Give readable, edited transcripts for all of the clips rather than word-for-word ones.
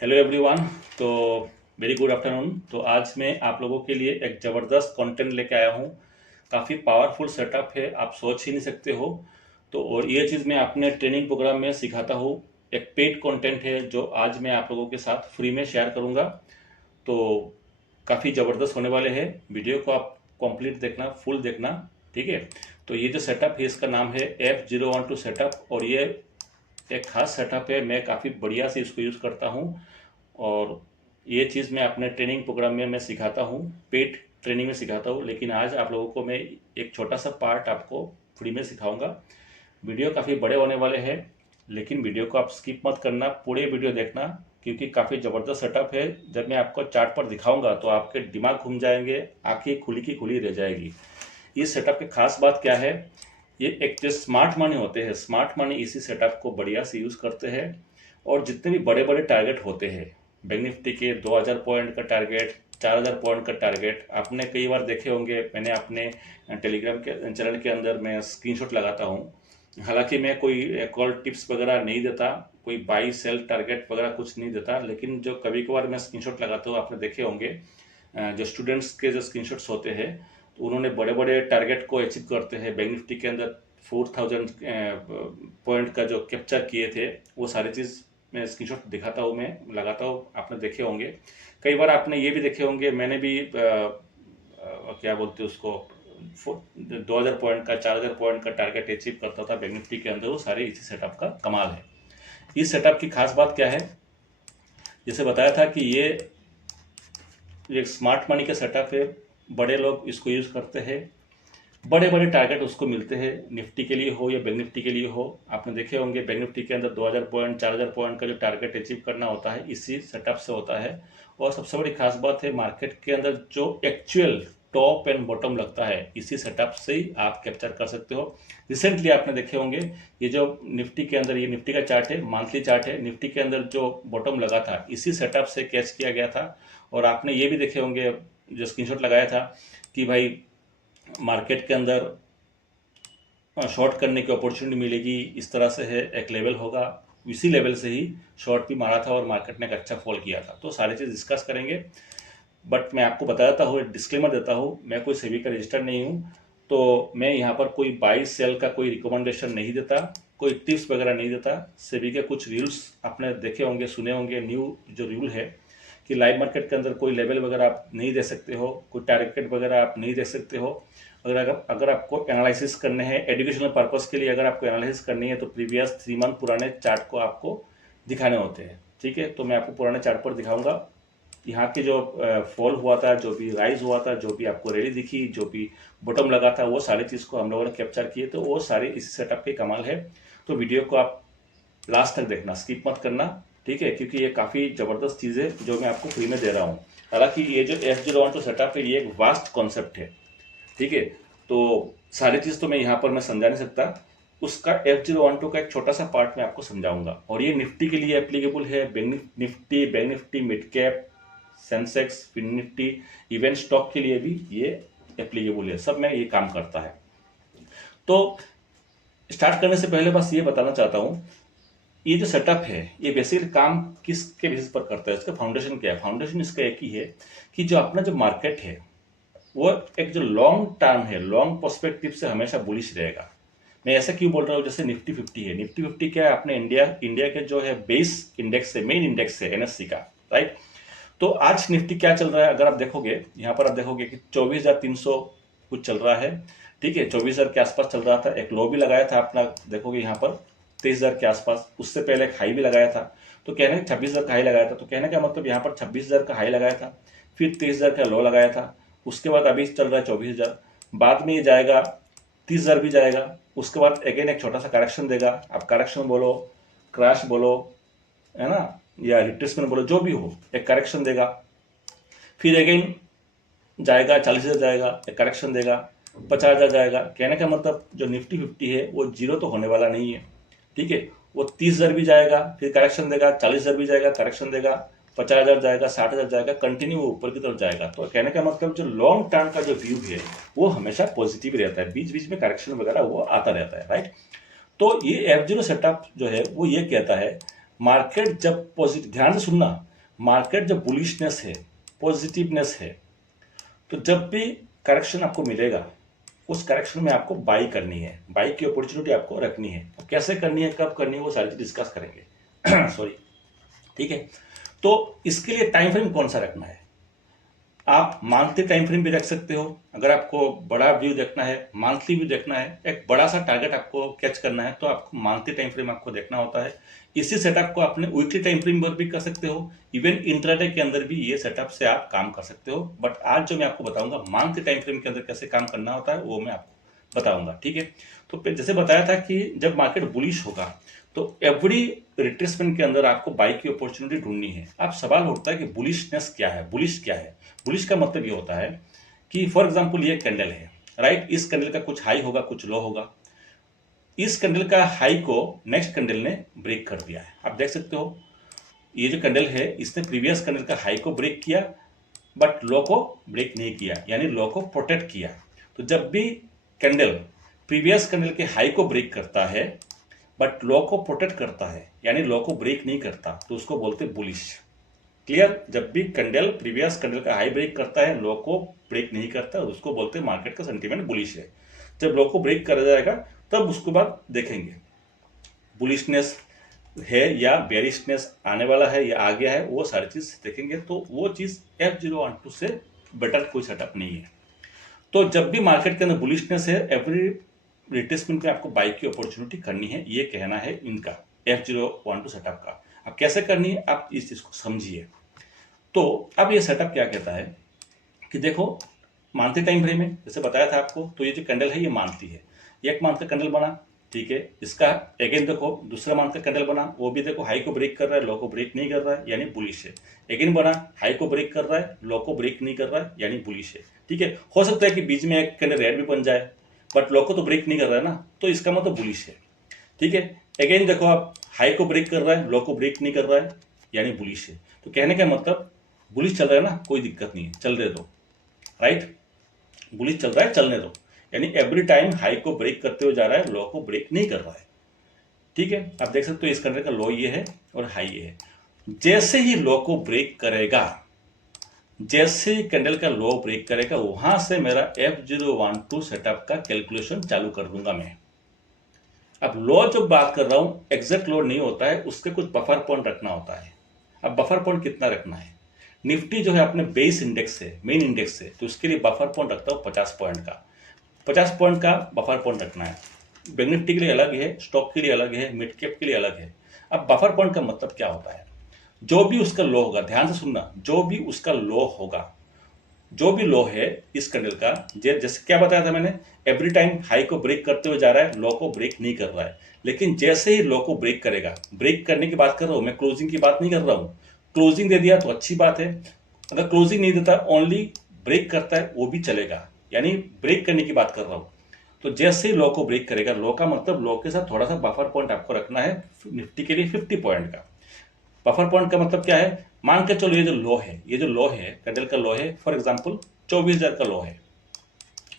Hello everyone. तो very good afternoon. तो आज मैं आप लोगों के लिए एक ज़बरदस्त कंटेंट लेके आया हूँ। काफ़ी पावरफुल सेटअप है, आप सोच ही नहीं सकते हो। तो और ये चीज़ मैं अपने ट्रेनिंग प्रोग्राम में सिखाता हूँ। एक पेड कंटेंट है जो आज मैं आप लोगों के साथ फ्री में शेयर करूँगा। तो काफ़ी ज़बरदस्त होने वाले हैं। वीडियो को आप कंप्लीट देखना, फुल देखना। ठीक है। तो ये जो सेटअप है इसका नाम है F012 सेटअप, और ये एक खास सेटअप है। मैं काफ़ी बढ़िया से इसको यूज़ करता हूँ, और ये चीज़ मैं अपने ट्रेनिंग प्रोग्राम में मैं सिखाता हूँ, पेड ट्रेनिंग में सिखाता हूँ। लेकिन आज आप लोगों को मैं एक छोटा सा पार्ट आपको फ्री में सिखाऊंगा। वीडियो काफ़ी बड़े होने वाले हैं, लेकिन वीडियो को आप स्किप मत करना, पूरे वीडियो देखना, क्योंकि काफ़ी ज़बरदस्त सेटअप है। जब मैं आपको चार्ट पर दिखाऊंगा तो आपके दिमाग घूम जाएंगे, आंखें खुली की खुली रह जाएगी। इस सेटअप की खास बात क्या है? ये एक जो स्मार्ट मनी होते हैं, स्मार्ट मनी इसी सेटअप को बढ़िया से यूज़ करते हैं। और जितने भी बड़े बड़े टारगेट होते हैं, बैंक निफ्टी के 2000 पॉइंट का टारगेट, 4000 पॉइंट का टारगेट, आपने कई बार देखे होंगे। मैंने अपने टेलीग्राम के चैनल के अंदर मैं स्क्रीनशॉट लगाता हूँ। हालांकि मैं कोई कॉल टिप्स वगैरह नहीं देता, कोई बाई सेल टारगेट वगैरह कुछ नहीं देता, लेकिन जो कभी कभार मैं स्क्रीनशॉट लगाता हूँ, आपने देखे होंगे। जो स्टूडेंट्स के जो स्क्रीनशॉट्स होते हैं, तो उन्होंने बड़े बड़े टारगेट को अचीव करते हैं। बैंक निफ्टी के अंदर 4000 पॉइंट का जो कैप्चर किए थे, वो सारी चीज़ मैं स्क्रीनशॉट दिखाता हूँ, मैं लगाता हूँ, आपने देखे होंगे। कई बार आपने ये भी देखे होंगे, मैंने भी क्या बोलते हैं उसको, 2000 पॉइंट का, 4000 पॉइंट का टारगेट अचीव करता था बैंक निफ्टी के अंदर। वो सारे इसी सेटअप का कमाल है। इस सेटअप की खास बात क्या है? जैसे बताया था कि ये एक स्मार्ट मनी का सेटअप है। बड़े लोग इसको यूज़ करते हैं, बड़े बड़े टारगेट उसको मिलते हैं, निफ्टी के लिए हो या बैंक निफ्टी के लिए हो। आपने देखे होंगे बैंक निफ्टी के अंदर 2000 पॉइंट, 4000 पॉइंट का जो टारगेट अचीव करना होता है, इसी सेटअप से होता है। और सबसे बड़ी खास बात है, मार्केट के अंदर जो एक्चुअल टॉप एंड बॉटम लगता है, इसी सेटअप से ही आप कैप्चर कर सकते हो। रिसेंटली आपने देखे होंगे, ये जो निफ्टी के अंदर, ये निफ्टी का चार्ट है, मंथली चार्ट है, निफ्टी के अंदर जो बॉटम लगा था, इसी सेटअप से कैच किया गया था। और आपने ये भी देखे होंगे, जो स्क्रीनशॉट लगाया था, कि भाई मार्केट के अंदर शॉर्ट करने की अपॉर्चुनिटी मिलेगी, इस तरह से है, एक लेवल होगा, इसी लेवल से ही शॉर्ट भी मारा था और मार्केट ने एक अच्छा फॉल किया था। तो सारी चीज़ डिस्कस करेंगे। बट मैं आपको बता देता हूँ, एक डिस्क्लेमर देता हूँ, मैं कोई सेबी का रजिस्टर नहीं हूँ। तो मैं यहाँ पर कोई बाई सेल का कोई रिकमेंडेशन नहीं देता, कोई टिप्स वगैरह नहीं देता। सेबी के कुछ रूल्स आपने देखे होंगे, सुने होंगे। न्यू जो रूल है कि लाइव मार्केट के अंदर कोई लेवल वगैरह आप नहीं दे सकते हो, कोई टारगेट वगैरह आप नहीं दे सकते हो। अगर आपको एनालिसिस करने हैं एजुकेशनल पर्पस के लिए, अगर आपको एनालिसिस करनी है, तो प्रीवियस 3 मंथ पुराने चार्ट को आपको दिखाने होते हैं। ठीक है, तो मैं आपको पुराने चार्ट पर दिखाऊंगा। यहाँ के जो फॉल हुआ था, जो भी राइज हुआ था, जो भी आपको रैली दिखी, जो भी बॉटम लगा था, वो सारी चीज़ को हम लोगों ने कैप्चर किए। तो वो सारे इसी सेटअप के कमाल है। तो वीडियो को आप लास्ट तक देखना, स्किप मत करना। ठीक है, क्योंकि ये काफ़ी ज़बरदस्त चीज़ है जो मैं आपको फ्री में दे रहा हूँ। हालांकि ये जो F012 सेटअप है, ये एक वास्ट कॉन्सेप्ट है। ठीक है, तो सारी चीज़ तो मैं यहाँ पर मैं समझा नहीं सकता। उसका F012 का एक छोटा सा पार्ट मैं आपको समझाऊंगा। और ये निफ्टी के लिए एप्लीकेबल है, bank Nifty mid cap, Sensex, fin Nifty, event stock के लिए भी ये एप्लीकेबल है। सब में ये काम करता है। तो स्टार्ट करने से पहले बस ये बताना चाहता हूँ, ये जो सेटअप है, ये बेसिकली काम किसके बेसिस पर करता है, इसका फाउंडेशन क्या है? फाउंडेशन इसका एक ही है कि जो अपना जो मार्केट है, वो एक जो लॉन्ग टर्म है, लॉन्ग पर्सपेक्टिव से हमेशा बुलिश रहेगा। मैं ऐसा क्यों बोल रहा हूँ? जैसे निफ्टी 50 है, निफ्टी 50 क्या है? अपने इंडिया के जो है बेस इंडेक्स है, मेन इंडेक्स है एनएससी का, राइट। तो आज निफ्टी क्या चल रहा है? अगर आप देखोगे, यहाँ पर आप देखोगे कि 24,300 कुछ चल रहा है। ठीक है, 24,000 के आसपास चल रहा था। एक लो भी लगाया था अपना, देखोगे यहाँ पर 23,000 के आसपास। उससे पहले एक हाई भी लगाया था। तो कहने 26,000 का हाई लगाया था, तो कहने का मतलब यहाँ पर 26,000 का हाई लगाया था, फिर 23,000 का लो लगाया था। उसके बाद अभी चल रहा है 24,000। बाद में ये जाएगा, 30,000 भी जाएगा। उसके बाद अगेन एक छोटा सा करेक्शन देगा। आप करेक्शन बोलो, क्रैश बोलो, है ना, या रिट्रेसमेंट बोलो, जो भी हो, एक करेक्शन देगा। फिर अगेन जाएगा, 40,000 जाएगा, एक करेक्शन देगा, 50,000 जाएगा। कहने का मतलब जो निफ्टी 50 है, वो जीरो तो होने वाला नहीं है। ठीक है, वो 30,000 भी जाएगा, फिर करेक्शन देगा, 40,000 भी जाएगा, करेक्शन देगा, 50,000 जाएगा, 60,000 जाएगा, कंटिन्यू ऊपर की तरफ जाएगा। तो कहने का मतलब जो लॉन्ग टर्म का जो व्यू है, वो हमेशा पॉजिटिव रहता है। बीच बीच में करेक्शन वगैरह वो आता रहता है, राइट। तो ये F0 सेटअप जो है, वो ये कहता है, मार्केट जब पॉजिटिव, ध्यान से सुनना, मार्केट जब बुलिशनेस है, पॉजिटिवनेस है, तो जब भी करेक्शन आपको मिलेगा उस करेक्शन में आपको बाई करनी है, बाई की अपॉर्चुनिटी आपको रखनी है। तो कैसे करनी है, कब करनी है, वो सारी चीज डिस्कस करेंगे सॉरी, ठीक है। तो इसके लिए टाइम फ्रेम कौन सा रखना है, आप मंथली टाइम फ्रेम भी रख सकते हो। अगर आपको बड़ा व्यू देखना है, मंथली व्यू देखना है, एक बड़ा सा टारगेट आपको कैच करना है, तो आपको मंथली टाइम फ्रेम आपको देखना होता है। इसी सेटअप को अपने वीकली टाइम फ्रेम पर भी कर सकते हो, इवन इंट्राडे के अंदर भी ये सेटअप से आप काम कर सकते हो। बट आज जो मैं आपको बताऊंगा मंथली टाइम फ्रेम के अंदर कैसे काम करना होता है वो मैं आपको बताऊंगा, ठीक है। तो जैसे बताया था कि जब मार्केट बुलिश होगा तो एवरी रिट्रेसमेंट के अंदर आपको बाई की अपॉर्चुनिटी ढूंढनी है। अब सवाल उठता है कि बुलिशनेस क्या है, बुलिश क्या है। बुलिश का मतलब ये होता है कि फॉर एग्जांपल ये कैंडल है, राइट, इस कैंडल का कुछ हाई होगा, कुछ लो होगा। इस कैंडल का हाई को नेक्स्ट कैंडल ने ब्रेक कर दिया है, आप देख सकते हो। ये जो कैंडल है इसने प्रीवियस कैंडल का हाई को ब्रेक किया बट लो को ब्रेक नहीं किया, यानी लो को प्रोटेक्ट किया। तो जब भी कैंडल प्रीवियस कैंडल के हाई को ब्रेक करता है बट लो को प्रोटेक्ट करता है, यानी लो को ब्रेक नहीं करता, तो उसको बोलते बुलिश। क्लियर, जब भी कैंडल प्रीवियस कैंडल का हाई ब्रेक करता है, लो को ब्रेक नहीं करता, उसको बोलते हैं मार्केट का सेंटीमेंट बुलिश है। जब लो को ब्रेक कर जाएगा तब उसके बाद देखेंगे बुलिशनेस है या बेरिशनेस आने वाला है या आ गया है, वो सारी चीज देखेंगे। तो वो चीज F012 से बेटर कोई सेटअप नहीं है। तो जब भी मार्केट के अंदर बुलिशनेस है, एवरी रिट्रेसमेंट में आपको बाई की अपॉर्चुनिटी करनी है, ये कहना है इनका F012 सेटअप का। अब कैसे करनी है आप इस चीज को समझिए। तो अब ये सेटअप क्या कहता है कि देखो मंथली टाइम फ्रेम है, जैसे बताया था आपको, तो ये जो कैंडल है ये मंथली है, एक मंथ का कैंडल बना, ठीक है। इसका अगेन देखो दूसरा मंथ का कैंडल बना, वो भी देखो हाई को ब्रेक कर रहा है, लो को ब्रेक नहीं कर रहा है, यानी बुलिश है। अगेन बना, हाई को ब्रेक कर रहा है, लो को ब्रेक नहीं कर रहा है, यानी बुलिश है, ठीक है। हो सकता है कि बीच में एक कैंडल रेड भी बन जाए बट लो को तो ब्रेक नहीं कर रहा है ना, तो इसका मतलब बुलिश है, ठीक है। अगेन देखो आप, हाई को ब्रेक कर रहा है, लो को ब्रेक नहीं कर रहा है, यानी बुलिश है। तो कहने का मतलब बुलिश चल रहा है ना, कोई दिक्कत नहीं है, चल रहे दो, राइट, बुलिश चल रहा है, चलने दो। यानी एवरी टाइम हाई को ब्रेक करते हुए जा रहा है, लो को ब्रेक नहीं कर रहा है, ठीक है। आप देख सकते हो इस कैंडल का लो ये है और हाई ये है। जैसे ही लो को ब्रेक करेगा, जैसे ही कैंडल का लो ब्रेक करेगा, वहां से मेरा F012 सेटअप का कैलकुलेशन चालू कर दूंगा मैं। अब लो जो बात कर रहा हूं एग्जैक्ट लो नहीं होता है, उसके कुछ बफर पॉइंट रखना होता है। अब बफर पॉइंट कितना रखना है, निफ्टी जो है अपने बेस इंडेक्स है, मेन इंडेक्स है, तो उसके लिए बफर पॉइंट रखता हूँ 50 पॉइंट का, 50 पॉइंट का बफर पॉइंट रखना है। बैंक निफ्टी के लिए अलग है, स्टॉक के लिए अलग है, मिड कैप के लिए अलग है। अब बफर पॉइंट का मतलब क्या होता है, जो भी उसका लो होगा, ध्यान से सुनना, जो भी उसका लो होगा, जो भी लो है इस कैंडल का, जैसे क्या बताया था मैंने, एवरी टाइम हाई को ब्रेक करते हुए जा रहा है, लो को ब्रेक नहीं कर रहा है। लेकिन जैसे ही लो को ब्रेक करेगा, ब्रेक करने की बात कर रहा हूं मैं, क्लोजिंग की बात नहीं कर रहा हूं। क्लोजिंग दे दिया तो अच्छी बात है, अगर क्लोजिंग नहीं देता, ओनली ब्रेक करता है, वो भी चलेगा, यानी ब्रेक करने की बात कर रहा हूं। तो जैसे ही लो को ब्रेक करेगा, लो का मतलब लो के साथ थोड़ा सा बफर पॉइंट आपको रखना है, निफ्टी के लिए 50 पॉइंट का। बफर पॉइंट का मतलब क्या है, मान के चलो ये जो लो है, ये जो लो है कैंडल का लो है, फॉर एग्जांपल 24,000 का लो है,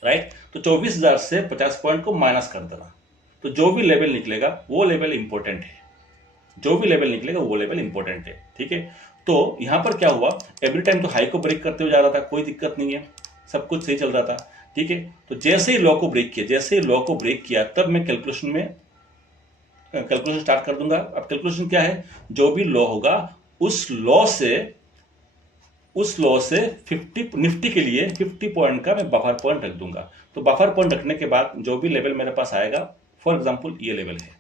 राइट। तो 24,000 से 50 पॉइंट को माइनस कर देना, तो जो भी लेवल निकलेगा वो लेवल इंपॉर्टेंट है, जो भी लेवल निकलेगा वो लेवल इंपॉर्टेंट है, ठीक है। तो यहां पर क्या हुआ, एवरी टाइम तो हाई को ब्रेक करते हुए जा रहा था, कोई दिक्कत नहीं है, सब कुछ सही चल रहा था, ठीक है। तो जैसे ही लो को ब्रेक किया, जैसे ही लो को ब्रेक किया, तब मैं कैलकुलेशन स्टार्ट कर दूंगा। अब कैलकुलेशन क्या है, जो भी लो होगा उस लो से 50 निफ्टी के लिए 50 पॉइंट का मैं बफर पॉइंट रख दूंगा। तो बफर पॉइंट रखने के बाद जो भी लेवल मेरे पास आएगा, फॉर एग्जांपल ये लेवल है,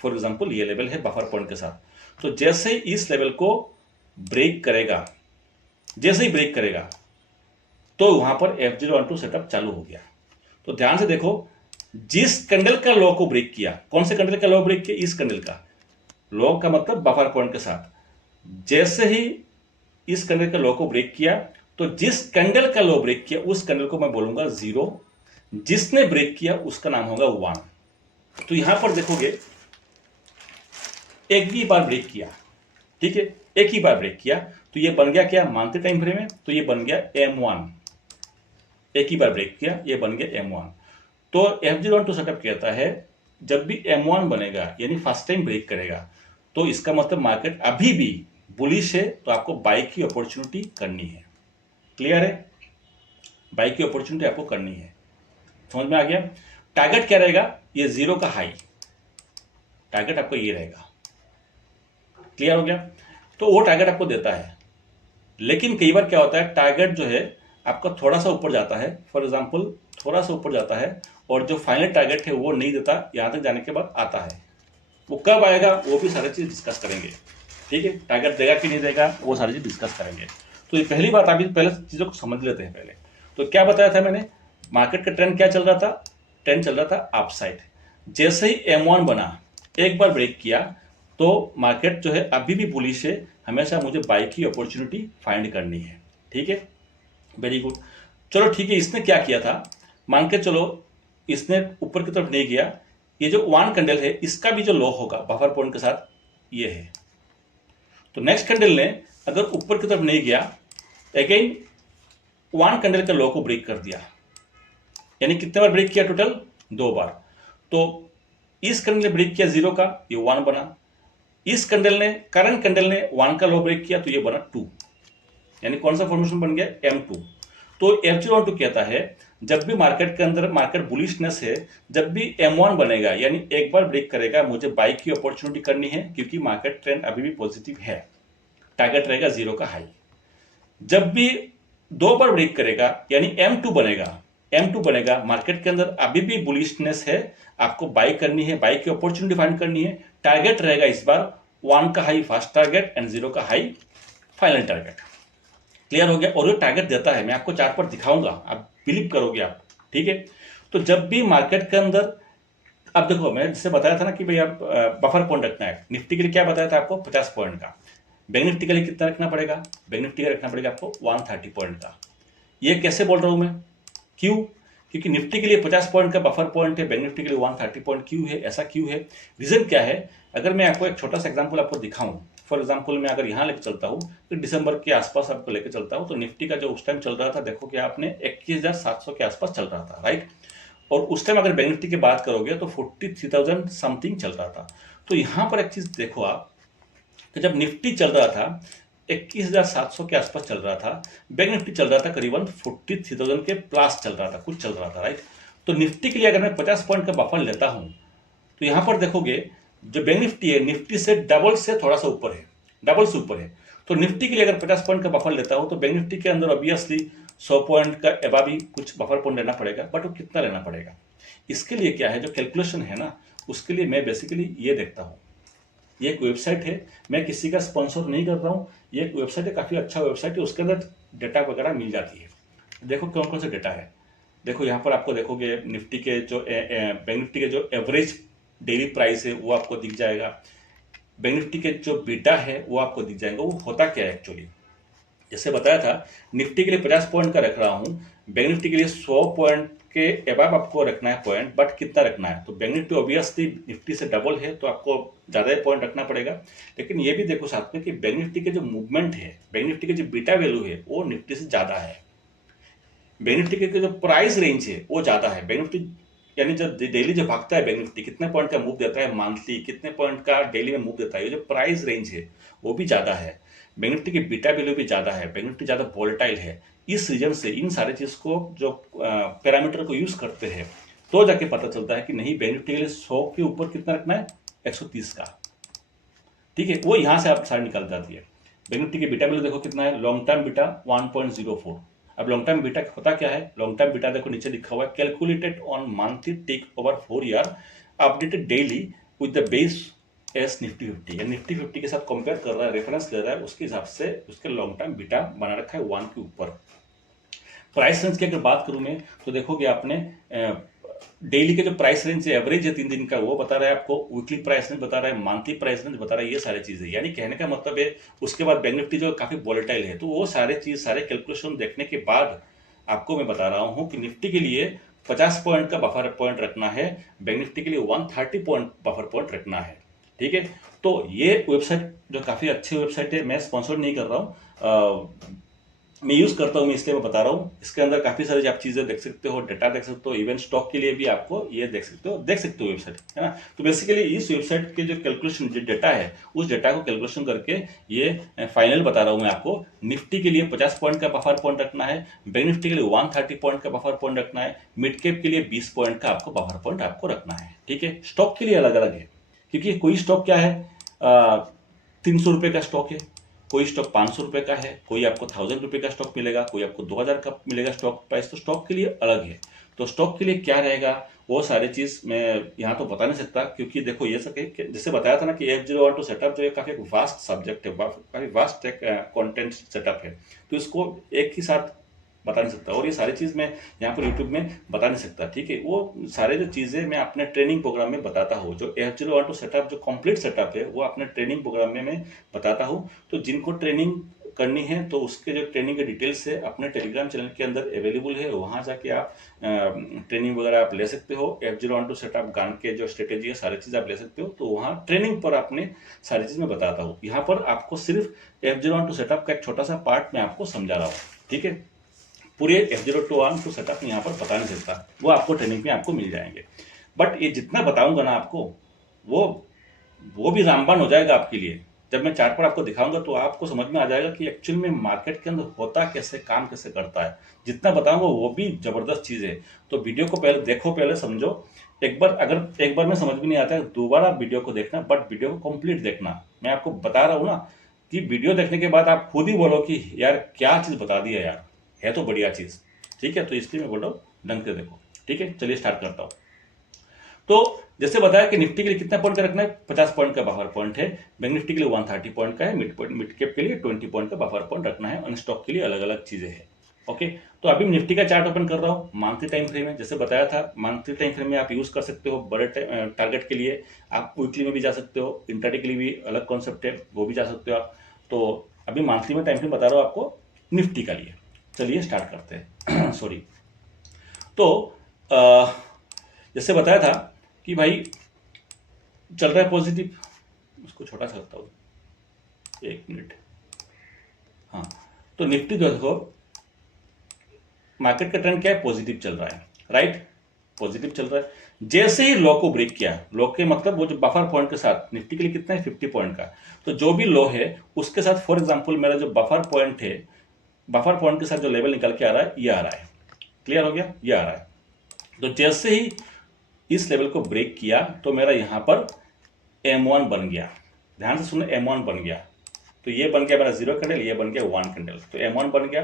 फॉर एग्जांपल ये लेवल है बफर पॉइंट के साथ, तो जैसे ही इस लेवल को ब्रेक करेगा, जैसे ही ब्रेक करेगा, तो वहां पर F012 सेटअप चालू हो गया। तो ध्यान से देखो, जिस कैंडल का लो को ब्रेक किया, कौन से कैंडल का लो ब्रेक किया, इस कैंडल का लो का मतलब बफर पॉइंट के साथ, जैसे ही इस कैंडल का लो को ब्रेक किया, तो जिस कैंडल का लो ब्रेक किया उस कैंडल को मैं बोलूंगा 0, जिसने ब्रेक किया उसका नाम होगा 1। तो यहां पर देखोगे एक भी बार ब्रेक किया, ठीक है, एक ही बार ब्रेक किया, तो ये बन गया क्या, मंथली टाइम फ्रेम में, तो ये बन गया M1, एक ही बार ब्रेक किया, ये बन गया M1। तो F012 सेटअप कहता है जब भी M1 बनेगा, यानी फर्स्ट टाइम ब्रेक करेगा, तो इसका मतलब मार्केट अभी भी बुलिश है, तो आपको बाई की अपॉर्चुनिटी करनी है। क्लियर है? बाई की अपॉर्चुनिटी आपको करनी है। समझ में आ गया? टारगेट क्या रहेगा? ये 0 का हाई टारगेट आपको ये रहेगा। क्लियर हो गया? तो वो टारगेट आपको देता है, लेकिन कई बार क्या होता है, टारगेट जो है आपका थोड़ा सा ऊपर जाता है, फॉर एग्जांपल थोड़ा सा ऊपर जाता है, और जो फाइनल टारगेट है वो नहीं देता, यहां तक जाने के बाद आता है। वो कब आएगा वो भी सारी चीज डिस्कस करेंगे। ठीक है, टारगेट देगा कि नहीं देगा वो सारी चीज डिस्कस करेंगे। तो ये पहली बात, अभी पहले चीजों को समझ लेते हैं पहले। तो क्या बताया था मैंने, मार्केट का ट्रेंड क्या चल रहा था? ट्रेंड चल रहा था अपसाइड। जैसे ही M1 बना, एक बार ब्रेक किया, तो मार्केट जो है अभी भी बुलिश है, हमेशा मुझे बाई की अपॉर्चुनिटी फाइंड करनी है। ठीक है, वेरी गुड। चलो ठीक है, इसने क्या किया था, मान के चलो इसने ऊपर की तरफ नहीं गया, ये जो 1 कैंडल है इसका भी जो लो होगा बफर पॉइंट के साथ ये है, तो नेक्स्ट कैंडल ने अगर ऊपर की तरफ नहीं गया, अगेन 1 कैंडल के लो को ब्रेक कर दिया, यानी कितने बार ब्रेक किया? टोटल 2 बार। तो इस कैंडल ने ब्रेक किया 0 का, ये 1 बना। इस कैंडल ने, करंट कैंडल ने 1 का लो ब्रेक किया, तो ये बना 2, यानी कौन सा फॉर्मेशन बन गया? M2। तो F02 कहता है जब भी मार्केट के अंदर मार्केट बुलिशनेस है, जब भी M1 बनेगा यानी एक बार ब्रेक करेगा, मुझे बाई की अपॉर्चुनिटी करनी है, क्योंकि मार्केट ट्रेंड अभी भी पॉजिटिव है, टारगेट रहेगा 0 का हाई। जब भी 2 बार ब्रेक करेगा यानी M2 बनेगा, मार्केट के अंदर अभी भी बुलिशनेस है, आपको बाई करनी है, बाई की अपॉर्चुनिटी फाइंड करनी है। टारगेट रहेगा इस बार 1 का हाई फर्स्ट टारगेट एंड 0 का हाई फाइनल टारगेट। क्लियर हो गया? और ये टारगेट देता है, मैं आपको चार्ट पर दिखाऊंगा, आप बिलीव करोगे आप। ठीक है, तो जब भी मार्केट के अंदर, अब देखो मैंने जिससे बताया था ना कि भाई आप बफर पॉइंट रखना है। निफ्टी के लिए क्या बताया था आपको? 50 पॉइंट का। बैंक निफ्टी के लिए कितना रखना पड़ेगा? बैंक निफ्टी का रखना पड़ेगा आपको 130 पॉइंट का। ये कैसे बोल रहा हूं मैं? क्यों? क्योंकि निफ्टी के लिए 50 पॉइंट का बफर पॉइंट है, बैंक निफ्टी के लिए 130 पॉइंट क्यों है? ऐसा क्यों है? रीजन क्या है? अगर मैं आपको एक छोटा सा एग्जांपल आपको दिखाऊं, फॉर एग्जांपल मैं अगर यहाँ लेके चलता हूँ तो दिसंबर के आसपास आपको लेके चलता हूँ, तो निफ्टी का जो उस टाइम चल रहा था, देखो कि आपने 21,700 के आसपास चल रहा था, राइट। और उस टाइम अगर बैंक निफ्टी की बात करोगे तो 43,000 समथिंग चल रहा था। तो यहाँ पर एक चीज देखो आप, कि जब निफ्टी चल रहा था 21,700 के आसपास चल रहा था, बैंक निफ्टी चल रहा था करीबन 43,000 के प्लस चल रहा था, कुछ चल रहा था, राइट। तो निफ्टी के लिए अगर मैं 50 पॉइंट का बफर लेता हूं, तो यहां पर देखोगे जो बैंक निफ्टी है, निफ्टी से डबल से थोड़ा सा ऊपर है, डबल से ऊपर है। तो निफ्टी के लिए अगर 50 पॉइंट का बफर लेता हूं, तो बैंक निफ्टी के अंदर ऑब्वियसली 100 पॉइंट का एबा भी कुछ बफर पॉइंट लेना पड़ेगा, बट वो कितना लेना पड़ेगा? इसके लिए क्या है, जो कैलकुलेशन है ना, उसके लिए मैं बेसिकली ये देखता हूँ। ये एक वेबसाइट है, मैं किसी का स्पॉन्सर नहीं कर रहा हूँ, ये एक वेबसाइट है, काफ़ी अच्छा वेबसाइट है, उसके अंदर डेटा वगैरह मिल जाती है। देखो कौन कौन सा डेटा है। देखो यहाँ पर आपको देखोगे निफ्टी के जो बैंक निफ्टी के जो एवरेज डेली प्राइस है वो आपको दिख जाएगा, बैंक निफ्टी के जो बीटा है वो आपको दिख जाएगा। वो होता क्या है एक्चुअली, जैसे बताया था, निफ्टी के लिए 50 पॉइंट का रख रहा हूँ, बैंक निफ्टी के लिए 100 पॉइंट के एबाव आपको रखना है पॉइंट, बट कितना रखना है? तो बैंक निफ्टी ऑब्वियसली निफ्टी से डबल है, तो आपको ज़्यादा पॉइंट रखना पड़ेगा। लेकिन ये भी देखो साथ में कि बैंक निफ्टी के जो मूवमेंट है, बैंक निफ्टी के जो बीटा वैल्यू है वो निफ्टी से ज़्यादा है। बैंक निफ्टी के जो प्राइस रेंज है वो ज़्यादा है। बैंक निफ्टी यानी जो डेली जो भागता है बैंक निफ्टी, कितने पॉइंट का मूव देता है मंथली, कितने पॉइंट का डेली में मूव देता है, ये जो प्राइस रेंज है वो भी ज़्यादा है। बैंक निफ्टी की बीटा वैल्यू भी ज़्यादा है, बैंक निफ्टी ज़्यादा वोलेटाइल है। इस रीजन से इन सारे चीज़ को जो पैरामीटर को यूज़ करते हैं, तो जाके पता चलता है कि नहीं, बैंक निफ्टी के लिए 100 के ऊपर कितना रखना है? 130 का। ठीक है, वो यहाँ से आप सारी निकल जाती है। बैंक निफ्टी की बीटा वैल्यू देखो कितना है, लॉन्ग टर्म बीटा 1.04। अब लॉन्ग टर्म बीटा होता क्या है? लॉन्ग टर्म बीटा देखो नीचे लिखा हुआ है, calculated on monthly tick over 4 year, updated daily with the base S Nifty 50, या निफ्टी 50 के साथ कंपेयर कर रहा है, रेफरेंस ले रहा है, उसके हिसाब से उसके लॉन्ग टर्म बीटा बना रखा है 1 के ऊपर। प्राइस रेंज की अगर बात करूं मैं, तो देखोगे आपने डेली के जो प्राइस रेंज एवरेज है 3 दिन का वो बता रहा है आपको, वीकली प्राइस रेंज बता रहा है, मंथली प्राइस रेंज बता रहा है, ये सारी चीजें। यानी कहने का मतलब है उसके बाद बैंक निफ्टी जो काफी वोलेटाइल है, तो वो सारे कैलकुलेशन देखने के बाद आपको मैं बता रहा हूँ कि निफ्टी के लिए 50 पॉइंट का बफर पॉइंट रखना है, बैंक निफ्टी के लिए 130 पॉइंट बफर पॉइंट रखना है। ठीक है, तो ये वेबसाइट जो काफी अच्छी वेबसाइट है, मैं स्पॉन्सर नहीं कर रहा हूँ, मैं यूज़ करता हूँ, मैं इसलिए मैं बता रहा हूँ। इसके अंदर काफ़ी सारी आप चीज़ें देख सकते हो, डेटा देख सकते हो, इवन स्टॉक के लिए भी आपको ये देख सकते हो वेबसाइट, है ना। तो बेसिकली इस वेबसाइट के जो कैलकुलेशन जो डेटा है, उस डेटा को कैलकुलेशन करके ये फाइनल बता रहा हूँ मैं आपको। निफ्टी के लिए 50 पॉइंट का बफर पॉइंट रखना है, बैंक निफ्टी के लिए 130 पॉइंट का बफर पॉइंट रखना है, मिड कैप के लिए 20 पॉइंट का आपको बफर पॉइंट आपको रखना है, ठीक है। स्टॉक के लिए अलग अलग है, क्योंकि कोई स्टॉक क्या है 300 रुपये का स्टॉक है, कोई स्टॉक 500 रुपये का है, कोई आपको 1000 रुपये का स्टॉक मिलेगा, कोई आपको 2000 का मिलेगा स्टॉक प्राइस। तो स्टॉक के लिए अलग है। तो स्टॉक के लिए क्या रहेगा वो सारी चीज़ मैं यहाँ तो बता नहीं सकता, क्योंकि देखो ये सके जैसे बताया था ना कि F012 सेटअप जो है काफ़ी वास्ट सब्जेक्ट है, काफ़ी वास्ट कंटेंट सेटअप है। तो इसको एक ही साथ बता नहीं सकता, और ये सारी चीज़ मैं यहाँ पर यूट्यूब में बता नहीं सकता, ठीक है। वो सारे जो चीज़ें मैं अपने ट्रेनिंग प्रोग्राम में बताता हूँ। जो F012 सेटअप जो कंप्लीट सेटअप है वो अपने ट्रेनिंग प्रोग्राम में मैं बताता हूँ। तो जिनको ट्रेनिंग करनी है तो उसके जो ट्रेनिंग के डिटेल्स है अपने टेलीग्राम चैनल के अंदर अवेलेबल है, वहाँ जाके आप ट्रेनिंग वगैरह आप ले सकते हो। F012 सेटअप गान के जो स्ट्रेटेजी है सारी चीज़ आप ले सकते हो। तो वहाँ ट्रेनिंग पर आपने सारी चीज़ मैं बताता हूँ। यहाँ पर आपको सिर्फ F012 सेटअप का एक छोटा सा पार्ट मैं आपको समझा रहा हूँ, ठीक है। पूरे F012 सेटअप यहाँ पर बता नहीं सकता, वो आपको ट्रेनिंग में आपको मिल जाएंगे। बट ये जितना बताऊंगा ना आपको वो वो भी रामबाण हो जाएगा आपके लिए। जब मैं चार्ट पर आपको दिखाऊंगा तो आपको समझ में आ जाएगा कि एक्चुअल में मार्केट के अंदर होता कैसे, काम कैसे करता है। जितना बताऊंगा वो भी जबरदस्त चीज़ है। तो वीडियो को पहले देखो, पहले समझो। एक बार अगर एक बार में समझ में नहीं आता है दोबारा वीडियो को देखना, बट वीडियो को कंप्लीट देखना। मैं आपको बता रहा हूँ ना कि वीडियो देखने के बाद आप खुद ही बोलो कि यार क्या चीज़ बता दिया यार, है तो बढ़िया चीज़, ठीक है। तो इसलिए मैं बोल रहा हूँ ढंग से देखो, ठीक है। चलिए स्टार्ट करता हूँ। तो जैसे बताया कि निफ्टी के लिए कितना पॉइंट का रखना है, 50 पॉइंट का बफर पॉइंट है। बैंक निफ्टी के लिए 130 पॉइंट का है, मिड कैप के लिए 20 पॉइंट का बफर पॉइंट रखना है, और स्टॉक के लिए अलग अलग चीजें हैं। ओके, तो अभी मैं निफ्टी का चार्ट ओपन कर रहा हूँ मंथली टाइम फ्रेम में। जैसे बताया था मंथली टाइम फ्रेम में आप यूज कर सकते हो बड़े टारगेट के लिए, आप वीकली में भी जा सकते हो, इंट्राडे के लिए भी अलग कॉन्सेप्ट है, वो भी जा सकते हो आप। तो अभी मंथली में टाइम फ्रेम बता रहा हूँ आपको निफ्टी का लिए। चलिए स्टार्ट करते हैं सॉरी। तो जैसे बताया था कि भाई चल रहा है पॉजिटिव, उसको छोटा सा करता हूँ, एक मिनट। हाँ, तो निफ्टी जो देखो मार्केट का ट्रेंड क्या है, पॉजिटिव चल रहा है, राइट, पॉजिटिव चल रहा है। जैसे ही लो को ब्रेक किया, लो के मतलब वो जो बफर पॉइंट के साथ, निफ्टी के लिए कितना है 50 पॉइंट का, तो जो भी लो है उसके साथ, फॉर एग्जांपल मेरा जो बफर पॉइंट है, बफर पॉइंट के साथ जो लेवल निकल के आ रहा है ये आ रहा है, क्लियर हो गया, ये आ रहा है। तो जैसे ही इस लेवल को ब्रेक किया तो मेरा यहाँ पर M1 बन गया, ध्यान से सुनो, M1 बन गया। तो ये बन गया मेरा 0 कैंडल, ये बन गया 1 कैंडल, तो M1 बन गया।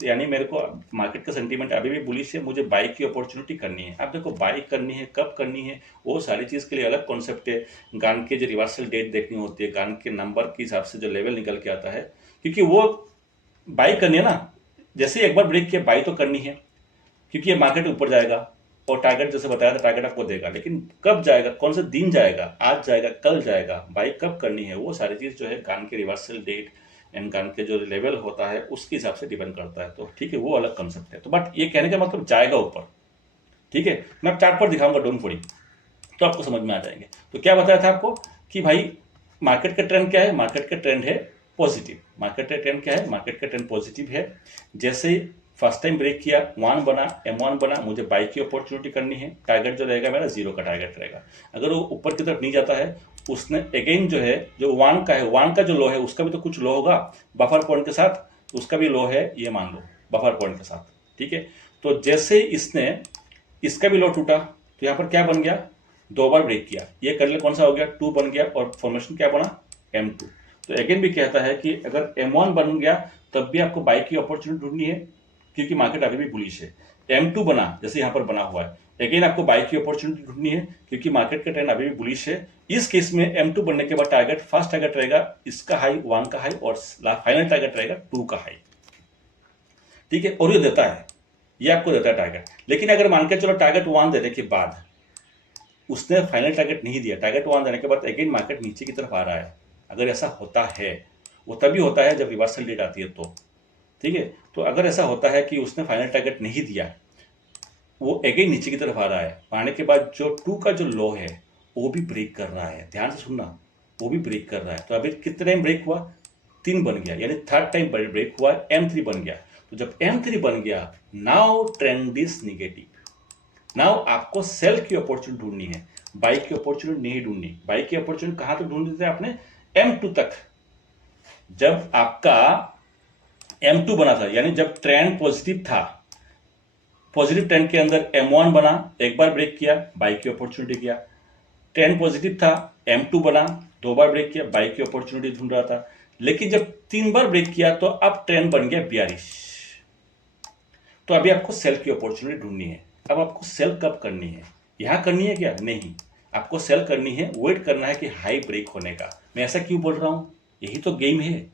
तो यानी मेरे को मार्केट का सेंटीमेंट अभी भी बुलिश है, मुझे बाई की अपॉर्चुनिटी करनी है। अब देखो बाई करनी है, कब करनी है, वो सारी चीज़ के लिए अलग कॉन्सेप्ट है। गान के जो रिवर्सल डेट देखनी होती है, गान के नंबर के हिसाब से जो लेवल निकल के आता है, क्योंकि वो बाई करनी है ना। जैसे एक बार ब्रेक किया बाई तो करनी है, क्योंकि ये मार्केट ऊपर जाएगा और टारगेट जैसे बताया था टारगेट आपको देगा, लेकिन कब जाएगा, कौन से दिन जाएगा, आज जाएगा, कल जाएगा, बाई कब करनी है, वो सारी चीज़ जो है गान के रिवर्सल डेट एंड गान के जो लेवल होता है उसके हिसाब से डिपेंड करता है। तो ठीक है, वो अलग कंसेप्ट है। तो बट ये कहने का मतलब जाएगा ऊपर, ठीक है। मैं चार्ट पर दिखाऊंगा डोंट वरी, तो आपको समझ में आ जाएंगे। तो क्या बताया था आपको कि भाई मार्केट का ट्रेंड क्या है, मार्केट का ट्रेंड है पॉजिटिव। मार्केट का ट्रेंड क्या है, मार्केट का ट्रेंड पॉजिटिव है। जैसे फर्स्ट टाइम ब्रेक किया, 1 बना, M1 बना, मुझे बाई की अपॉर्चुनिटी करनी है। टारगेट जो रहेगा मेरा 0 का टारगेट रहेगा। अगर वो ऊपर की तरफ नहीं जाता है, उसने अगेन जो है जो 1 का है, 1 का जो लो है उसका भी तो कुछ लो होगा बफर पॉइंट के साथ, तो उसका भी लो है, ये मान लो बफर पॉइंट के साथ, ठीक है। तो जैसे इसने इसका भी लो टूटा, तो यहाँ पर क्या बन गया, 2 बार ब्रेक किया, ये कैंडल कौन सा हो गया, 2 बन गया, और फॉर्मेशन क्या बना, M2। तो अगेन भी कहता है कि अगर M1 बन गया तब भी आपको बाई की अपॉर्चुनिटी ढूंढनी है, क्योंकि मार्केट अभी भी बुलिश है। M2 बना जैसे यहाँ पर बना हुआ है, अगेन आपको बाई की अपॉर्चुनिटी ढूंढनी है, क्योंकि मार्केट का ट्रेंड अभी भी बुलिश है। इस केस में M2 बनने के बाद टारगेट, फर्स्ट टारगेट रहेगा इसका हाई, 1 का हाई, और फाइनल टारगेट रहेगा 2 का हाई, ठीक है। और ये देता है, ये आपको देता है टारगेट। लेकिन अगर मान के चलो टारगेट 1 देने के बाद उसने फाइनल टारगेट नहीं दिया, टारगेट 1 देने के बाद अगेन मार्केट नीचे की तरफ आ रहा है, अगर ऐसा होता है, वो तभी होता है जब रिवर्सल डेट आती है, तो ठीक है। तो अगर ऐसा होता है कि उसने फाइनल टारगेट नहीं दिया, वो अगेन नीचे की तरफ आ रहा है, आने के बाद जो 2 का जो लो है वो भी ब्रेक कर रहा है, ध्यान से सुनना, वो भी ब्रेक कर रहा है। तो अभी कितने टाइम ब्रेक हुआ, 3 बन गया, यानी थर्ड टाइम ब्रेक हुआ, M3 बन गया। तो जब M3 बन गया, now trend is negative. Now आपको सेल की अपॉर्चुनिटी ढूंढनी है, बाई की अपॉर्चुनिटी नहीं ढूंढनी। बाई की अपॉर्चुनिटी कहां तक ढूंढनी थी आपने? M2 तक। जब आपका M2 बना था, यानी जब ट्रेंड पॉजिटिव था, पॉजिटिव ट्रेंड के अंदर M1 बना, एक बार ब्रेक किया, बाई की अपॉर्चुनिटी किया। ट्रेंड पॉजिटिव था, M2 बना, 2 बार ब्रेक किया, बाई की अपॉर्चुनिटी ढूंढ रहा था। लेकिन जब 3 बार ब्रेक किया तो अब ट्रेंड बन गया बियरिश। तो अभी आपको सेल की अपॉर्चुनिटी ढूंढनी है। अब आपको सेल कब करनी है? यहां करनी है क्या? नहीं, आपको सेल करनी है, वेट करना है कि हाई ब्रेक होने का। मैं ऐसा क्यों बोल रहा हूं? यही तो गेम है,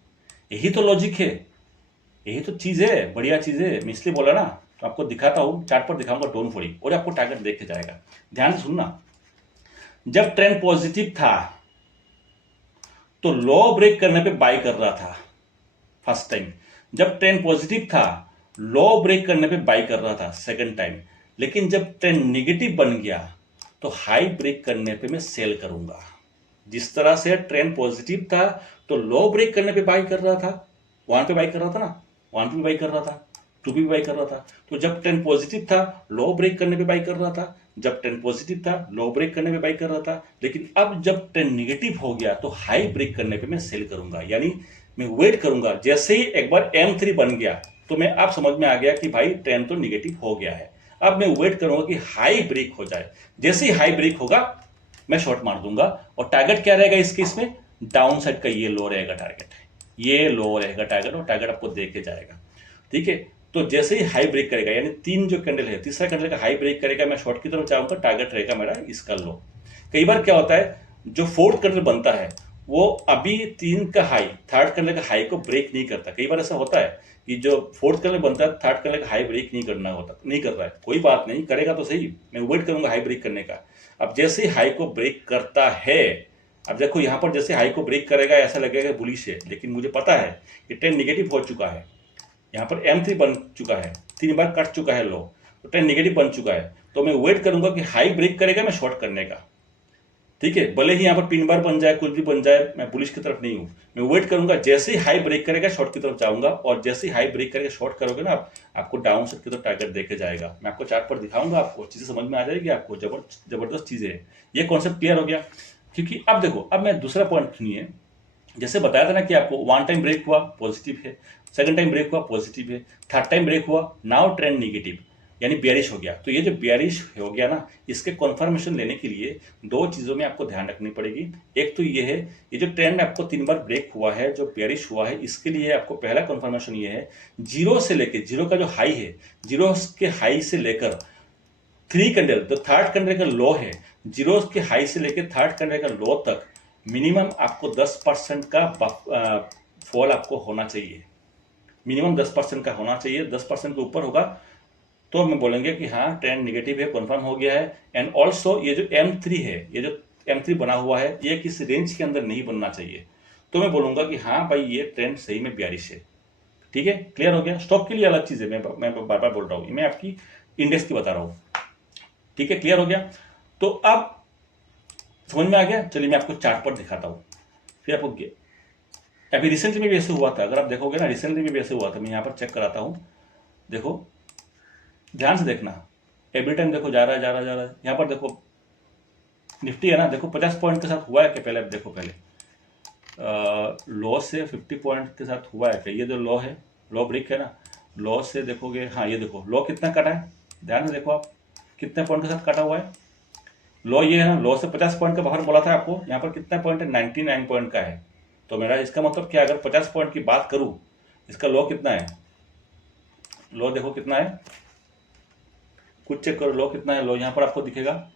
यही तो लॉजिक है, यही तो चीज है, बढ़िया चीज है। मैं इसलिए बोला ना, तो आपको दिखाता हूं, चार्ट पर दिखाऊंगा डोंट वरी, और आपको टारगेट देख के जाएगा। ध्यान से सुनना, जब ट्रेंड पॉजिटिव था तो लो ब्रेक करने पे बाई कर रहा था फर्स्ट टाइम। जब ट्रेंड पॉजिटिव था, लो ब्रेक करने पे बाई कर रहा था सेकंड टाइम। लेकिन जब ट्रेंड नेगेटिव बन गया तो हाई ब्रेक करने पे मैं सेल करूंगा। जिस तरह से ट्रेंड पॉजिटिव था तो लो ब्रेक करने पे बाई कर रहा था, वहां पे बाई कर रहा था ना, वहां पे भी बाई कर रहा था, टू भी बाई कर रहा था। तो जब ट्रेंड पॉजिटिव था, लो ब्रेक करने पे बाई कर रहा था। जब ट्रेंड पॉजिटिव था, लो ब्रेक करने पे बाई कर रहा था। लेकिन अब जब ट्रेंड नेगेटिव हो गया तो हाई ब्रेक करने पे मैं सेल करूंगा। यानी मैं वेट करूंगा, जैसे ही एक बार M3 बन गया तो मैं अब समझ में आ गया कि भाई ट्रेंड तो निगेटिव हो गया है। अब मैं वेट करूंगा कि हाई ब्रेक हो जाए। जैसे ही हाई ब्रेक होगा मैं शॉर्ट मार दूंगा। और टारगेट क्या रहेगा इस केस में? डाउन साइड का ये लो रहेगा टारगेट, ये लो रहेगा टारगेट, और टारगेट आपको देके जाएगा। ठीक है, तो जैसे ही हाई ब्रेक करेगा, यानी 3 जो कैंडल है, तीसरा कैंडल का हाई ब्रेक करेगा, मैं शॉर्ट की तरफ जाऊंगा, टारगेट रहेगा मेरा इसका लो। कई बार क्या होता है, जो फोर्थ कैंडल बनता है वो अभी 3 का हाई, थर्ड कैंडल का हाई को ब्रेक नहीं करता। कई बार ऐसा होता है कि जो फोर्थ कैंडल बनता है, थर्ड कैंडल का हाई ब्रेक नहीं करना होता, नहीं कर रहा है। कोई बात नहीं, करेगा तो सही, मैं वेट करूंगा हाई ब्रेक करने का। अब जैसे ही हाई को ब्रेक करता है, अब देखो यहां पर जैसे हाई को ब्रेक करेगा ऐसा लगेगा बुलिश है, लेकिन मुझे पता है कि ट्रेंड निगेटिव हो चुका है। यहाँ पर M3 बन चुका है, 3 बार कट चुका है लो, तो ट्रेंड निगेटिव बन चुका है। तो मैं वेट करूंगा कि हाई ब्रेक करेगा, मैं शॉर्ट करने का। ठीक है, भले ही यहाँ पर 3 बार बन जाए, कुछ भी बन जाए, मैं बुलिश की तरफ नहीं हूँ। मैं वेट करूंगा, जैसे ही हाई ब्रेक करेगा शॉर्ट की तरफ जाऊंगा, और जैसे ही हाई ब्रेक करेगा शॉर्ट करोगे ना आप, आपको डाउन साइड की तरफ टारगेट देके जाएगा। मैं आपको चार्ट पर दिखाऊंगा, आपको चीजें समझ में आ जाएगी, आपको जबरदस्त चीजें है। ये कॉन्सेप्ट क्लियर हो गया? क्योंकि अब देखो, अब मैं दूसरा पॉइंट सुनिए। जैसे बताया था ना कि आपको 1 टाइम ब्रेक हुआ पॉजिटिव है, सेकंड टाइम ब्रेक हुआ पॉजिटिव है, थर्ड टाइम ब्रेक हुआ, नाउ ट्रेंड नेगेटिव, यानी बेयरिश हो गया। तो ये जो बेयरिश हो गया ना, इसके कन्फर्मेशन लेने के लिए 2 चीजों में आपको ध्यान रखनी पड़ेगी। एक तो ये है, ये जो ट्रेंड में आपको 3 बार ब्रेक हुआ है, जो बेयरिश हुआ है, इसके लिए आपको पहला कन्फर्मेशन ये है, जीरो से लेकर, जीरो का जो हाई है, जीरो के हाई से लेकर 3 कैंडल, जो थर्ड कैंडल का लो है, जीरो के हाई से लेकर थर्ड कैंडल का लो तक मिनिमम आपको 10% का फॉल आपको होना चाहिए। मिनिमम 10% का होना चाहिए। 10% के ऊपर होगा तो हम बोलेंगे कि हाँ ट्रेंड निगेटिव है, कंफर्म हो गया है। एंड ऑल्सो ये जो M3 है, ये जो M3 बना हुआ है, ये किस रेंज के अंदर नहीं बनना चाहिए। तो मैं बोलूंगा कि हाँ भाई ये ट्रेंड सही में बेयरिश है। ठीक है, क्लियर हो गया? स्टॉक के लिए अलग चीज है, मैं बार बार बोल रहा हूँ, मैं आपकी इंडेक्स की बता रहा हूँ। ठीक है, क्लियर हो गया? तो अब समझ में आ गया? चलिए मैं आपको चार्ट पर दिखाता हूँ, फिर आपको अभी रिसेंटली में भी ऐसे हुआ था। अगर आप देखोगे ना, रिसेंटली में भी ऐसे हुआ था। मैं यहाँ पर चेक कराता हूँ, देखो ध्यान से देखना। एवरी टाइम देखो जा रहा है, जा रहा है, जा रहा है। यहाँ पर देखो निफ्टी है ना, देखो 50 पॉइंट के साथ हुआ है कि पहले? आप देखो पहले लो से 50 पॉइंट के साथ हुआ है क्या? ये जो लो है, लो ब्रेक है ना, लो से देखोगे, हाँ ये देखो लो कितना कटा है, ध्यान से देखो आप, कितने पॉइंट के साथ कटा हुआ है। लो ये है ना, लो से 50 पॉइंट का बाहर बोला था आपको, यहाँ पर कितना पॉइंट है? 99 पॉइंट का है। तो मेरा इसका मतलब क्या, अगर 50 पॉइंट की बात करूं, इसका लो कितना है? लो देखो कितना है, कुछ चेक करो, लो कितना है? लो यहाँ पर आपको दिखेगा,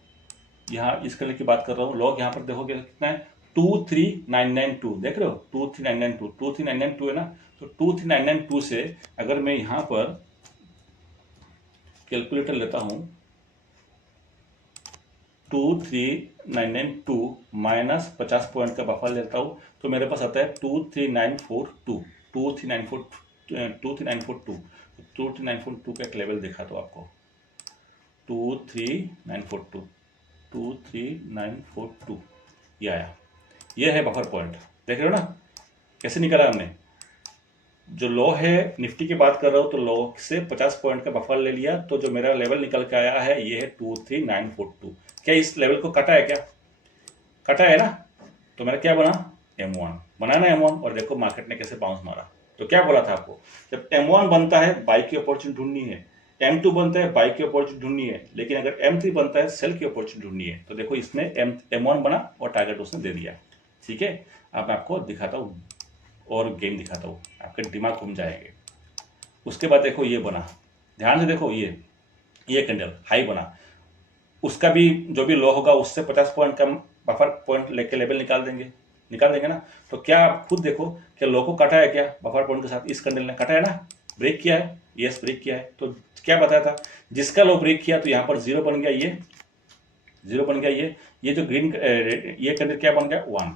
यहाँ इस कलर की बात कर रहा हूँ। लो यहाँ पर देखोगे कितना है? 23992, देख रहे हो? 23992 है ना। तो 23992 से अगर मैं यहाँ पर कैलकुलेटर लेता हूँ, 23992 माइनस 50 पॉइंट का बफर लेता हूँ, तो मेरे पास आता है 23942। 23942 का एक लेवल दिखा तो आपको, 23942, 23942 ये आया। ये है बफर पॉइंट, देख रहे हो ना कैसे निकाला हमने? जो लो है निफ्टी की बात कर रहा हूँ, तो लो से 50 पॉइंट का बफर ले लिया, तो जो मेरा लेवल निकल के आया है ये है 23942। क्या इस लेवल को कटा है? क्या कटा है ना? तो मेरा क्या बना? M1 बना ना M1। और देखो मार्केट ने कैसे बाउंस मारा। तो क्या बोला था आपको, जब M1 बनता है बाई की अपॉर्चुनिटी ढूंढनी है, M2 बनता है बाई की अपॉर्चुनिटी ढूंढनी है, लेकिन अगर M3 बनता है सेल की अपॉर्चुनिटी ढूंढनी है। तो देखो इसने M1 बना और टारगेट उसने दे दिया। ठीक है, अब मैं आपको दिखाता हूँ और गेम दिखाता हूँ, आपके दिमाग घूम जाएंगे। उसके बाद देखो ये बना, ध्यान से देखो, ये कैंडल हाई बना, उसका भी जो भी लो होगा उससे 50 पॉइंट का बफर पॉइंट लेके लेवल निकाल देंगे ना। तो क्या आप खुद देखो कि लो को काटा है क्या बफर पॉइंट के साथ? इस कैंडल ने काटा है ना, ब्रेक किया है, यस ब्रेक किया है। तो क्या बताया था, जिसका लो ब्रेक किया तो यहाँ पर जीरो बन गया, ये जीरो बन गया, ये जो ग्रीन ये कैंडल क्या बन गया? 1,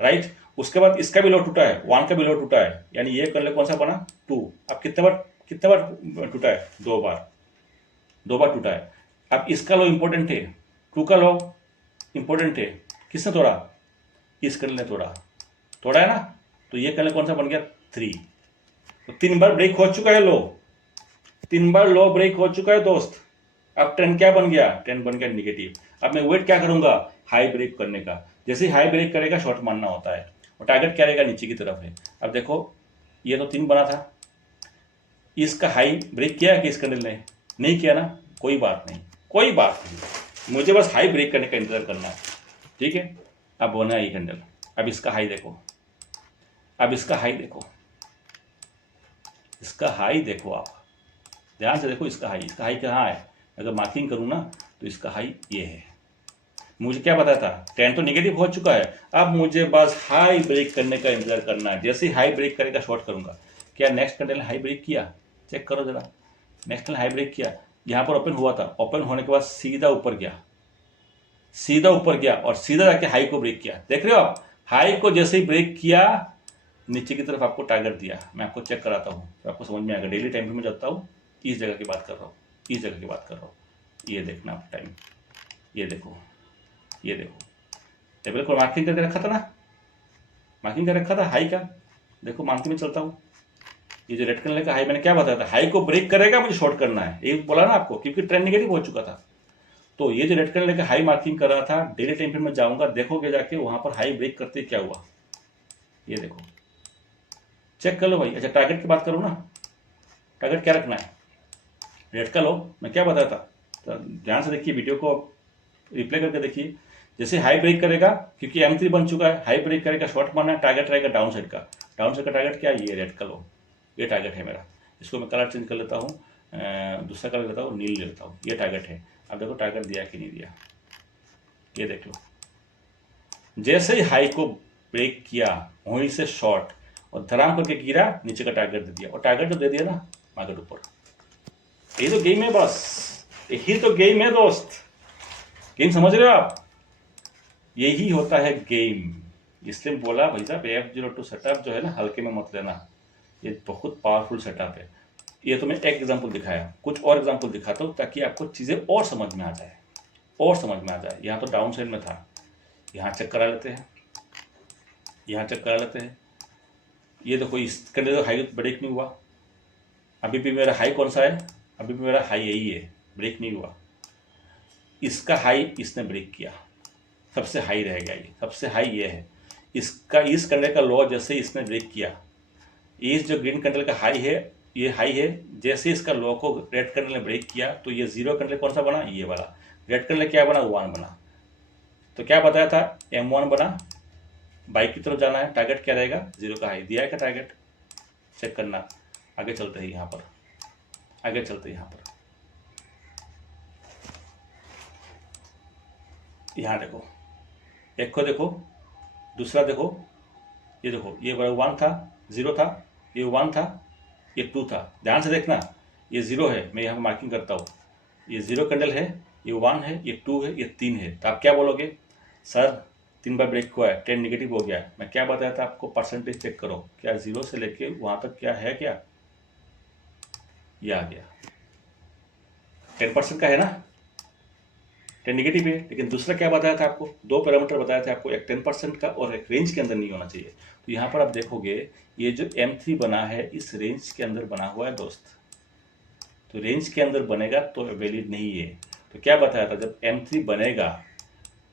राइट। उसके बाद इसका भी लो टूटा है, 1 का भी लो टूटा है, यानी ये कैंडल कौन सा बना? 2। अब कितने बार टूटा है? 2 बार टूटा है। अब इसका लो इंपॉर्टेंट है, 2 का लो इंपॉर्टेंट है। किसने तोड़ा? इस कैंडल ने तोड़ा है ना। तो ये कैंडल कौन सा बन गया? 3। तो 3 बार ब्रेक हो चुका है लो, 3 बार लो ब्रेक हो चुका है दोस्त। अब ट्रेंड क्या बन गया? ट्रेंड बन गया निगेटिव। अब मैं वेट क्या करूंगा? हाई ब्रेक करने का। जैसे ही हाई ब्रेक करेगा शॉर्ट मारना होता है, और टारगेट क्या रहेगा? नीचे की तरफ है। अब देखो ये तो 3 बना था, इसका हाई ब्रेक किया है कि इस कैंडल ने? नहीं किया ना, कोई बात नहीं, मुझे बस हाई ब्रेक करने का इंतजार करना है। ठीक है, अब बना ये कैंडल। अब इसका हाई देखो, इसका हाई देखो आप ध्यान से देखो, इसका हाई कहाँ है? अगर मार्किंग करूँ ना तो इसका हाई ये है। मुझे क्या पता था, ट्रेंड तो नेगेटिव हो चुका है, अब मुझे बस हाई ब्रेक करने का इंतजार करना है। जैसे ही हाई ब्रेक करेगा शॉर्ट करूंगा। क्या नेक्स्ट कैंडल हाई ब्रेक किया? चेक करो जरा, नेक्स्ट कैंडल हाई ब्रेक किया, यहाँ पर ओपन हुआ था, ओपन होने के बाद सीधा ऊपर गया और सीधा जाके हाई को ब्रेक किया। देख रहे हो आप, हाई को जैसे ही ब्रेक किया नीचे की तरफ आपको टारगेट दिया। मैं आपको चेक कराता हूँ तो आपको समझ में आएगा। डेली टाइम में जाता हूँ, इस जगह की बात कर रहा हूँ, ये देखना आप टाइम, ये देखो टेबल को मार्किंग करके रखा था हाई का। देखो मार्किंग में चलता हूँ, ये जो रेड कलर का हाई मैंने क्या बताया था, हाई को ब्रेक करेगा मुझे शॉर्ट करना है, ये बोला ना आपको, क्योंकि ट्रेंड नेगेटिव हो चुका था। तो ये जो रेड कलर का हाई मार्किंग कर रहा था, डेली टाइम फ्रेम में जाऊंगा, देखोगे जाके वहां पर हाई ब्रेक करते क्या हुआ, ये देखो, चेक कर लो भाई। अच्छा टारगेट की बात करूँ ना, टारगेट क्या रखना है? रेड का लो मैं क्या बताया था, तो ध्यान से देखिए, वीडियो को रिप्ले करके देखिए। जैसे हाई ब्रेक करेगा, क्योंकि M3 बन चुका है, हाई ब्रेक करेगा शॉर्ट मारना है, टारगेट रहेगा डाउन साइड का टारगेट क्या है? ये रेड का लो, ये टारगेट है मेरा। इसको मैं कलर चेंज कर लेता हूँ, दूसरा कलर लेता हूँ, नील लेता हूँ, ये टारगेट है। अब देखो टारगेट दिया कि नहीं दिया, ये देख लो। जैसे ही हाई को ब्रेक किया वहीं से शॉर्ट और धराम करके गिरा, नीचे का टारगेट दे दिया, और टारगेट जो दे दिया ना मार्केट ऊपर। यही तो गेम है, बस यही तो गेम है दोस्त। गेम समझ रहे हो आप? यही होता है गेम। इसलिए बोला भाई साहब F02 सेटअप जो है ना, हल्के में मत लेना, ये बहुत पावरफुल सेटअप है। ये तो मैं एक एग्जांपल दिखाया, कुछ और एग्जांपल दिखाता हूँ ताकि आपको चीज़ें और समझ में आ जाए, यहाँ तो डाउन साइड में था, यहाँ चेक करा लेते हैं, ये देखो इस कैंडल तो हाई ब्रेक नहीं हुआ। अभी भी मेरा हाई कौन सा है? अभी भी मेरा हाई यही है, ब्रेक नहीं हुआ। इसका हाई इसने ब्रेक किया, सबसे हाई रहेगा ये, सबसे हाई ये है। इसका इस कैंडल का लो जैसे इसने ब्रेक किया, इस जो ग्रीन कैंडल का हाई है, ये हाई है, जैसे इसका लो को रेड कैंडल ने ब्रेक किया तो ये जीरो कैंडल कौन सा बना? ये वाला। रेड कैंडल क्या बना? 1 बना। तो क्या बताया था? M1 बना, बाई की तरफ जाना है, टारगेट क्या रहेगा? जीरो का हाई दिया है क्या? टारगेट चेक करना। आगे चलते हैं यहाँ पर, यहाँ देखो, एक को देखो, दूसरा देखो, ये देखो, ये 1 था, 0 था, ये 1 था, ये 2 था। ध्यान से देखना, ये 0 है, मैं यहाँ पर मार्किंग करता हूँ, ये 0 कैंडल है, ये 1 है, ये 2 है, ये 3 है। तो आप क्या बोलोगे? सर 3 बार ब्रेक हुआ है, ट्रेंड नेगेटिव हो गया है। मैं क्या बताया था आपको? परसेंटेज चेक करो, क्या 0 से लेके वहाँ तक क्या है? क्या ये आ गया? 10% का है ना, ट्रेंड नेगेटिव है। लेकिन दूसरा क्या बताया था आपको? 2 पैरामीटर बताया था आपको, एक 10% का और एक रेंज के अंदर नहीं होना चाहिए। तो यहाँ पर आप देखोगे ये जो M3 बना है इस रेंज के अंदर बना हुआ है दोस्त, तो रेंज के अंदर बनेगा तो वैलिड नहीं है। तो क्या बताया था, जब M3 बनेगा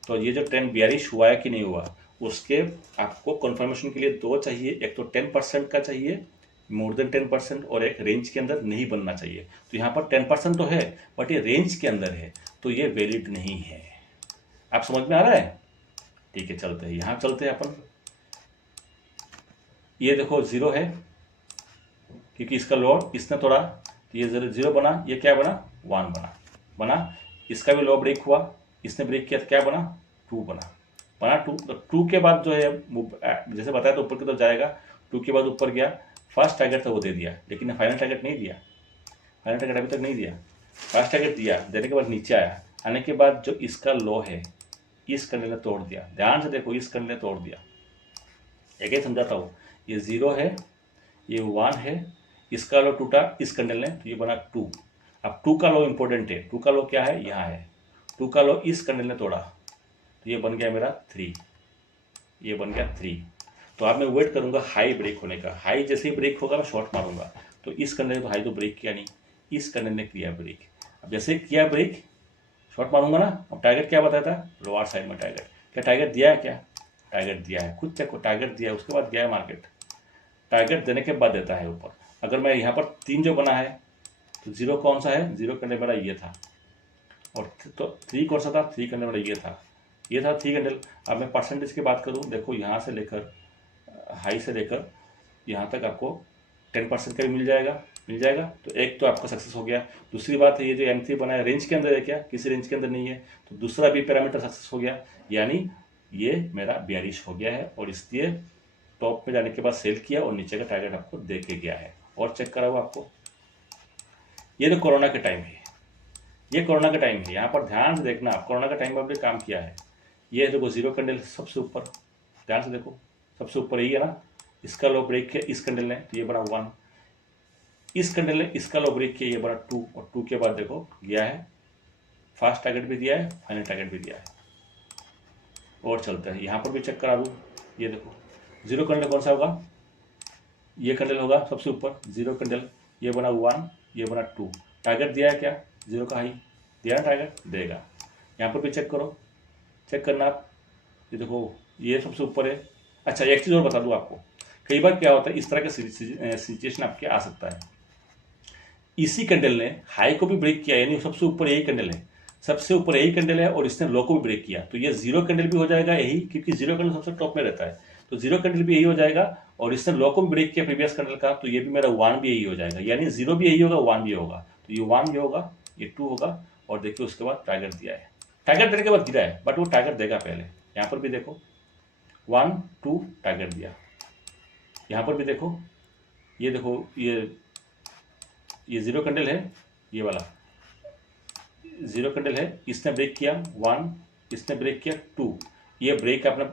तो ये जो ट्रेंड बियरिश हुआ है कि नहीं हुआ, उसके आपको कंफर्मेशन के लिए दो चाहिए, एक तो 10% का चाहिए, मोर देन 10%, और एक रेंज के अंदर नहीं बनना चाहिए। तो यहाँ पर 10% तो है बट ये रेंज के अंदर है, तो ये वैलिड नहीं है। आप समझ में आ रहा है? ठीक है, चलते हैं, यहाँ चलते हैं अपन। ये देखो 0 है क्योंकि इसका लो इसने तोड़ा, तो ये 0 बना, ये क्या बना 1 बना। इसका भी लो ब्रेक हुआ, इसने ब्रेक किया तो क्या बना 2 बना 2। तो 2 के बाद जो है जैसे बताया तो ऊपर की तरफ जाएगा, 2 के बाद ऊपर गया, फर्स्ट टारगेट था वो दे दिया, लेकिन फाइनल टारगेट नहीं दिया, फाइनल टारगेट अभी तक नहीं दिया। फर्स्ट टारगेट दिया, देने के बाद नीचे आया, आने के बाद जो इसका लो है इस कैंडल ने तोड़ दिया। ध्यान से देखो, इस कैंडल ने तोड़ दिया। एक ही समझाता हूँ, ये 0 है, ये 1 है, इसका लो टूटा इस कैंडल ने, तो ये बना 2। अब 2 का लो इंपॉर्टेंट है, 2 का लो क्या है, यहाँ है, 2 का लो इस कैंडल ने तोड़ा, तो ये बन गया मेरा 3, ये बन गया 3। तो अब मैं वेट करूंगा हाई ब्रेक होने का, हाई जैसे ही ब्रेक होगा मैं शॉर्ट मारूंगा। तो इस कैंडल ने तो हाई तो ब्रेक किया नहीं, इस कैंडल ने किया ब्रेक। अब जैसे किया ब्रेक शॉर्ट मारूंगा ना। अब टारगेट क्या बताया था, लोअर साइड में टारगेट, क्या टारगेट दिया है, क्या टारगेट दिया है, खुद चेक को टारगेट दिया है, उसके बाद गया है मार्केट, टारगेट देने के बाद देता है ऊपर। अगर मैं यहाँ पर 3 जो बना है तो 0 कौन सा है, 0 कैंडल मेरा ये था, और तो 3 कौन सा था, 3 कैंडल मेरा ये था 3 कैंडल। अब मैं परसेंटेज की बात करूँ, देखो यहाँ से लेकर हाई से लेकर यहाँ तक आपको 10% का भी मिल जाएगा। तो एक तो आपका सक्सेस हो गया। दूसरी बात है, ये जो M3 बना है रेंज के अंदर है क्या, किसी रेंज के अंदर नहीं है, तो दूसरा भी पैरामीटर सक्सेस हो गया, यानी ये मेरा बियरिश हो गया है, और इसलिए टॉप में जाने के बाद सेल किया और नीचे का टारगेट आपको दे के गया है। और चेक करा हुआ आपको, ये तो कोरोना के टाइम है, ये कोरोना का टाइम है, यहाँ पर ध्यान से देखना, कोरोना का टाइम में आपने काम किया है। ये देखो 0 कैंडल सबसे ऊपर, ध्यान से देखो सबसे ऊपर यही है ना, इसका लो ब्रेक किया इस कैंडल ने, तो ये बना 1, इस कैंडल ने इसका लो ब्रेक किया, ये बना 2, और 2 के बाद देखो गया है, फास्ट टारगेट भी दिया है, फाइनल टारगेट भी दिया है। और चलता है, यहाँ पर भी चेक करा दूँ, ये देखो 0 कैंडल कौन सा होगा, ये कैंडल होगा सबसे ऊपर 0 कैंडल, ये बना 1, ये बना 2, टारगेट दिया है क्या 0 का हाई दिया, टारगेट देगा। यहाँ पर भी चेक करो, चेक करना आप, ये देखो ये सबसे ऊपर है। अच्छा, एक चीज़ और बता दूँ आपको, कई बार क्या होता है इस तरह का सिचुएशन आपके आ सकता है, इसी कैंडल ने हाई को भी ब्रेक किया, यानी सबसे ऊपर यही कैंडल है, सबसे ऊपर यही कैंडल है, और इसने लो को भी ब्रेक किया, तो ये 0 कैंडल भी हो जाएगा यही, क्योंकि 0 कैंडल सबसे टॉप में रहता है, तो 0 कैंडल भी यही हो जाएगा, और इसने लो को भी ब्रेक किया प्रीवियस कैंडल का, तो ये भी मेरा 1 भी यही हो जाएगा, यानी 0 भी यही होगा, 1 भी होगा, तो ये 1 भी होगा, ये 2 होगा, और देखिए उसके बाद टारगेट दिया है, टारगेट देने के बाद गिरा है, बट वो टारगेट देगा पहले। यहाँ पर भी देखो 1 2 टारगेट दिया, यहाँ पर भी देखो, ये देखो ये 0 कैंडल है, ये वाला 0 कैंडल है, इसने ब्रेक किया 1, इसने ब्रेक किया 2, ये ब्रेक आपने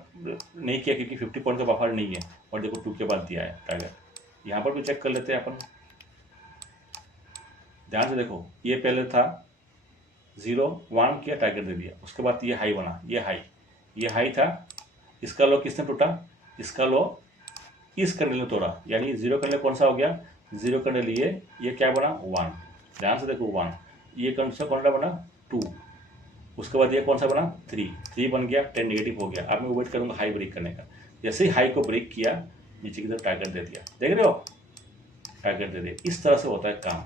नहीं किया क्योंकि 50 पॉइंट का बफर नहीं है, और देखो 2 के बाद दिया है टारगेट। यहाँ पर भी चेक कर लेते हैं अपन, ध्यान से देखो, ये पहले था 0 1 किया, टारगेट दे दिया, उसके बाद ये हाई बना, ये हाई था, इसका लो किसने टूटा, इसका लो इस कैंडल ने तोड़ा, यानी 0 कैंडल कौन सा हो गया, 0 कैंडल ये क्या बना 1, ध्यान से देखो 1, ये कौन सा बना 2, उसके बाद ये कौन सा बना 3 बन गया, 10 नेगेटिव हो गया। अब मैं वेट करूंगा हाई ब्रेक करने का, जैसे ही हाई को ब्रेक किया नीचे की तरफ टारगेट दे दिया, देख रहे हो, टारगेट दे दिया। इस तरह से होता है काम,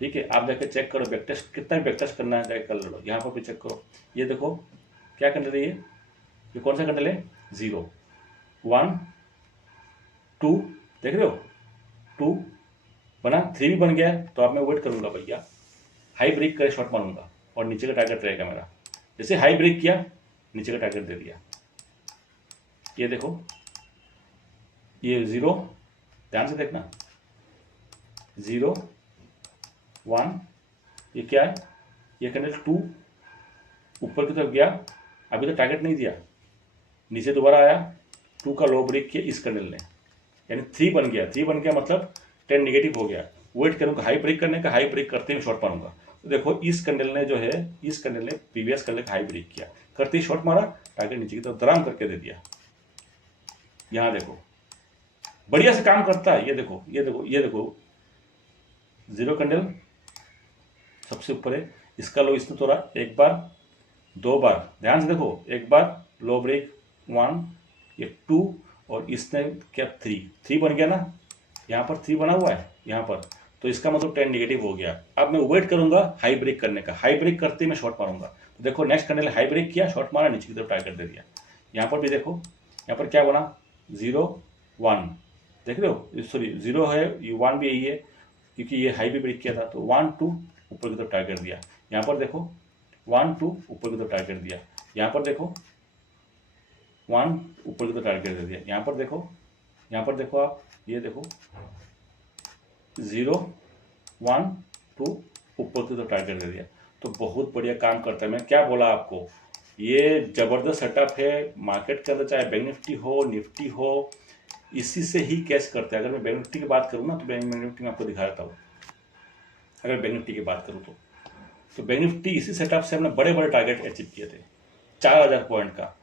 ठीक है। आप जाके चेक करो, बैक टेस्ट कितना बैक टेस्ट करना है जाके कर लो। यहाँ पर भी चेक करो, ये देखो क्या कैंडल है, ये कौन सा कैंडल है, 0 1 2, देख रहे हो 2 बना, 3 भी बन गया, तो अब मैं वेट करूंगा भैया, हाई ब्रेक करे शॉर्ट मारूंगा, और नीचे का टारगेट रहेगा मेरा, जैसे हाई ब्रेक किया नीचे का टारगेट दे दिया। ये देखो ये 0, ध्यान से देखना 0 1, ये क्या है, ये कैंडल 2 ऊपर की तरफ गया, अभी तो टारगेट नहीं दिया, नीचे दोबारा आया, 2 का लो ब्रेक किया इस कैंडल ने, यानी 3 बन गया मतलब 10 नेगेटिव हो गया। वेट करूँगा हाई ब्रेक करने का, हाई ब्रेक करते ही शॉर्ट मारूंगा। तो देखो इस कैंडल ने जो है, इस कैंडल ने प्रीवियस कैंडल का हाई ब्रेक किया, करते ही शॉर्ट मारा, टारगेट नीचे की तरफ दराम करके दे दिया। यहाँ देखो बढ़िया से काम करता है। ये देखो ये देखो ये देखो, जीरो कैंडल सबसे ऊपर है, इसका लो इसने तोड़ा एक बार, दो बार, ध्यान से देखो, एक बार लो ब्रेक वन, ये टू, और इसने क्या थ्री, थ्री बन गया ना, यहाँ पर थ्री बना हुआ है यहाँ पर, तो इसका मतलब 10 नेगेटिव हो गया। अब मैं वेट करूंगा हाई ब्रेक करने का, हाई ब्रेक करते ही मैं शॉर्ट मारूंगा। तो देखो नेक्स्ट कैंडल हाई ब्रेक किया, शॉर्ट मारा, नीचे की तरफ टारगेट दे दिया। यहाँ पर भी देखो, यहाँ पर क्या बना, 0 1, देख रहे हो, सॉरी 0 है, ये 1 भी यही है, क्योंकि ये हाई भी ब्रेक किया था। तो 1 2 ऊपर की तरफ टारगेट दिया। यहाँ पर देखो 1 2 ऊपर की तरफ टारगेट दिया। यहाँ पर देखो 1 ऊपर की तरफ टारगेट दे दिया। यहाँ पर देखो, यहाँ पर देखो आप, ये देखो 0 1 2 ऊपर की तरफ टारगेट दे दिया। तो बहुत बढ़िया काम करता है। मैं क्या बोला आपको, ये ज़बरदस्त सेटअप है मार्केट के अंदर, चाहे बैंक निफ्टी हो निफ्टी हो, इसी से ही कैश करते हैं। अगर मैं बैंक निफ्टी की बात करूँ ना, तो बैंक निफ्टी में आपको दिखा देता हूँ। अगर बैंक निफ्टी की बात करूँ तो बैंक निफ्टी इसी सेटअप से हमने बड़े बड़े टारगेट अचीव किए थे, 4000 पॉइंट का।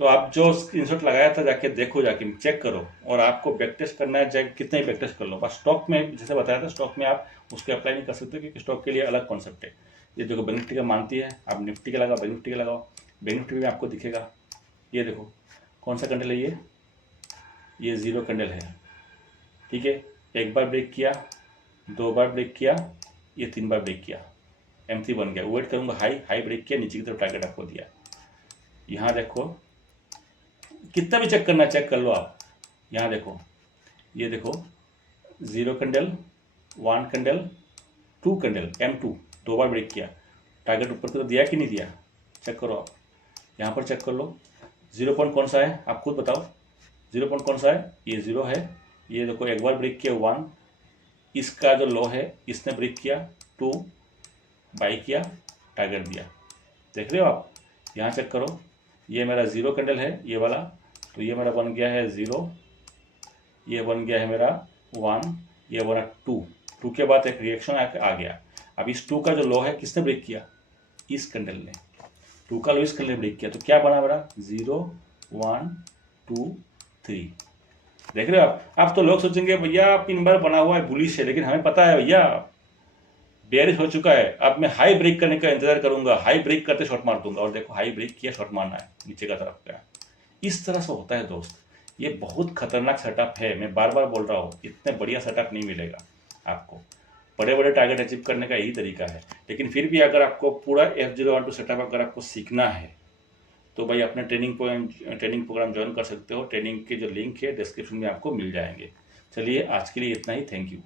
तो आप जो स्क्रीनशॉट लगाया था, जाके देखो, जाके चेक करो, और आपको बैक टेस्ट करना है, चाहे कितने ही बैक टेस्ट कर लो। बस स्टॉक में जैसे बताया था, स्टॉक में आप उसके अप्लाई नहीं कर सकते, क्योंकि स्टॉक के लिए अलग कॉन्सेप्ट है। ये देखो बैंक निफ्टी का मानती है, आप निफ्टी का लगाओ, बैंक निफ्टी का लगाओ, बैंक निफ्टी में आपको दिखेगा। ये देखो कौन सा कैंडल है, ये जीरो कैंडल है, ठीक है। एक बार ब्रेक किया, दो बार ब्रेक किया, ये तीन बार ब्रेक किया, M3 बन गया। वेट करूंगा, हाई हाई ब्रेक किया, नीचे की तरफ टारगेट आपको दिया। यहाँ देखो, कितना भी चेक करना चेक कर लो आप। यहाँ देखो, ये देखो, zero candle, one candle, two candle, M2 दो बार ब्रेक किया, टारगेट ऊपर की तरफ दिया कि नहीं दिया, चेक करो आप। यहाँ पर चेक कर लो, जीरो पॉइंट कौन सा है, आप खुद बताओ, जीरो पॉइंट कौन सा है, ये जीरो है। ये देखो एक बार ब्रेक किया 1, इसका जो लो है इसने ब्रेक किया, 2 बाई किया, टारगेट दिया, देख रहे हो आप। यहाँ चेक करो, ये मेरा जीरो कैंडल है ये वाला, तो ये मेरा बन गया है 0, ये बन गया है मेरा 1, ये बना 2 के बाद एक रिएक्शन आ गया। अब इस 2 का जो लो है किसने ब्रेक किया, इस कैंडल ने, 2 का लो इस कैंडल ने ब्रेक किया। तो क्या बना मेरा 0 1 2 3, देख रहे हो आप। अब तो लोग सोचेंगे भैया पिन बार बना हुआ है बुलिश है, लेकिन हमें पता है भैया बेयरिश हो चुका है। अब मैं हाई ब्रेक करने का इंतजार करूंगा, हाई ब्रेक करते शॉर्ट मार दूंगा। और देखो हाई ब्रेक किया, शॉर्ट मारना है, नीचे का तरफ गया। इस तरह से होता है दोस्त, ये बहुत खतरनाक सेटअप है। मैं बार बार बोल रहा हूँ, इतने बढ़िया सेटअप नहीं मिलेगा आपको। बड़े बड़े टारगेट अचीव करने का यही तरीका है। लेकिन फिर भी अगर आपको पूरा F012 सेटअप अगर आपको सीखना है, तो भाई अपने ट्रेनिंग प्रोग्राम ज्वाइन कर सकते हो। ट्रेनिंग के जो लिंक है डिस्क्रिप्शन में आपको मिल जाएंगे। चलिए आज के लिए इतना ही, थैंक यू।